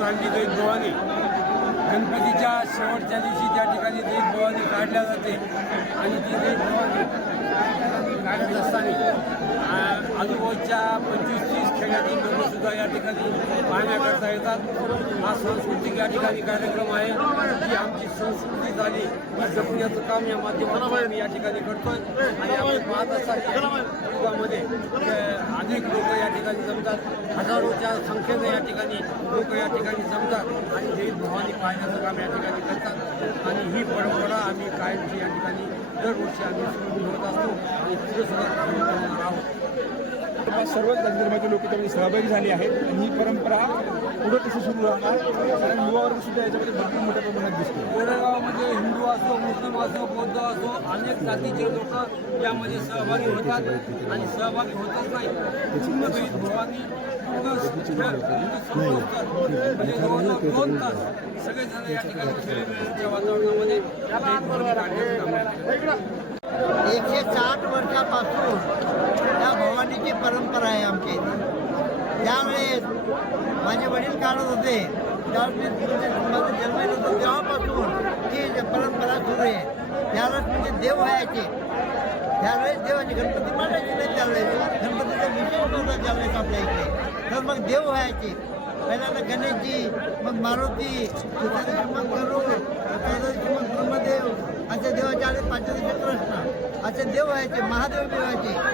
घालून आणली दैत भवानी. गणपतीच्या शेवटच्या दिवशी त्या ठिकाणी दैत भवानी काढल्या जाते. आणि ती दैत भवानी काढत असताना अनुभवच्या पंचवीसची पंचवीस तीस सुद्धा या ठिकाणी पाहण्याकरता येतात. हा सांस्कृतिक या ठिकाणी कार्यक्रम आहे. जी आमची संस्कृती झाली. या जपण्याचं काम या माध्यमातून या ठिकाणी करतोय. आणि आपण पाहत असताना अनेक लोक या ठिकाणी जमतात. हजारोच्या संख्येने या ठिकाणी लोक या ठिकाणी जमतात. आणि देवी भवानी पाहण्याचं काम या ठिकाणी करतात. आणि ही परंपरा आम्ही कायमची या ठिकाणी दरवर्षी आम्ही सुरू होत असतो. आणि पुढे सुद्धा आहोत. सर्वच धर्माचे लोक त्यामध्ये सहभागी झाले आहेत. आणि ही परंपरा पुढे कसं सुरू राहणार? कारण युवा वर्ग सुद्धा याच्यामध्ये भरपूर मोठ्या प्रमाणात दिसतो कोरेगावमध्ये हिंदू असो मुस्लिम असो बौद्ध असो अनेक जातीचे लोक यामध्ये सहभागी होतात आणि सहभागी होतच नाही. पूर्ण दैत भवानी पूर्ण खेळ, पूर्ण समोर म्हणजे जवळजवळ दोन तास सगळेजण या ठिकाणी वातावरणामध्ये. एकशे साठ वर्षापासून परंपरा आहे आमच्या इथे त्यावेळेस माझे वडील काढत होते त्यावेळेस मी माझं जन्माला होतो तेव्हापासून ही परंपरा सुरू आहे. त्यावेळेस म्हणजे देव व्हायचे. त्यावेळेस देवाची गणपती मांडायची नाही त्यावेळेस. गणपतीचा विशेष नव्हता त्यावेळेस आपल्या इथे. तर मग देव व्हायचे. पहिल्यांदा गणेशजी मग मारुती दुसऱ्या दिवशी मग करू तिसऱ्या मग ब्रह्मदेव असे देवाचे आले पाचव्या दिवशी कृष्ण असे देव व्हायचे महादेव देवाचे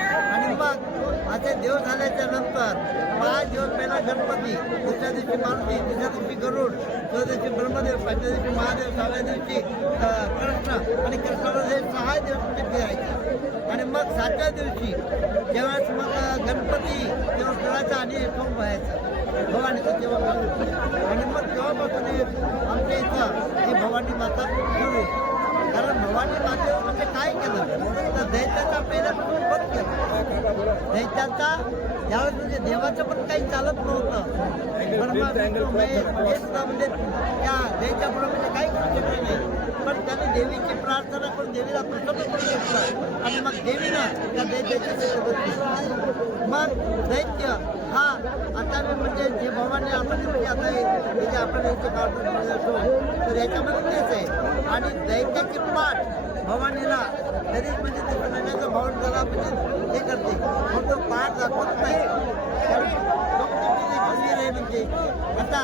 असे देव झाल्याच्यानंतर पाच दिवस पहिला गणपती दुसऱ्या दिवशी मारुती तिसऱ्या दिवशी गरुड चौथ्या दिवशी ब्रह्मदेव पाचव्या दिवशी महादेव सहाव्या दिवशी कृष्ण आणि कृष्णाला हे सहा दिवस ते फिरायचे आणि मग सातव्या दिवशी जेव्हाच मग गणपती तेव्हा फिरायचा आणि सोम व्हायचं. भवानीचं तेव्हापासून आणि मग तेव्हापासून आमच्या इथं ही भवानी माता सुरू आहे. कारण भवानी मातेवर म्हणजे काय केलं तर दैत्याचा पहिला बंद केला दैत्याचा त्यावेळेस म्हणजे देवाचं पण काही चालत नव्हतं. पण मग हे सुद्धा म्हणजे त्या दैत्यापुढे म्हणजे काही करू शकले नाही. पण त्याने देवीची प्रार्थना करून देवीला प्रसन्न करून घेतलं. आणि मग देवीनं त्या दैत्याची. मग दैत्य हा आता मी म्हणजे जे भवानी आपण म्हणजे आता जे आपण याचे असो तर याच्यामध्ये तेच आहे. आणि दैत्याची पाठ भवानीला तरीच म्हणजे ते सोन्याचं भावण त्याला म्हणजे हे करते पण तो पाठ दाखवत नाही आहे आता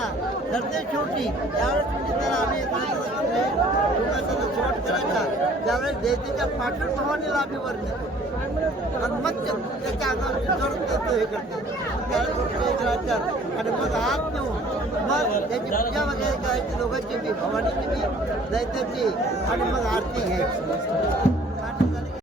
सरते शेवटी त्यावेळेस म्हणजे त्याला आम्ही लोकांचा शेवट करायचा त्यावेळेस दैत्याच्या पाठण भवानीला आम्ही वर आणि मग त्याच्या अंगावर हे करते त्याला करायचं आणि मग आत नेऊन मग त्याची पूजा वगैरे करायची दोघांची बी भवानीची बी दैत्याची आणि मग आरती घ्यायची.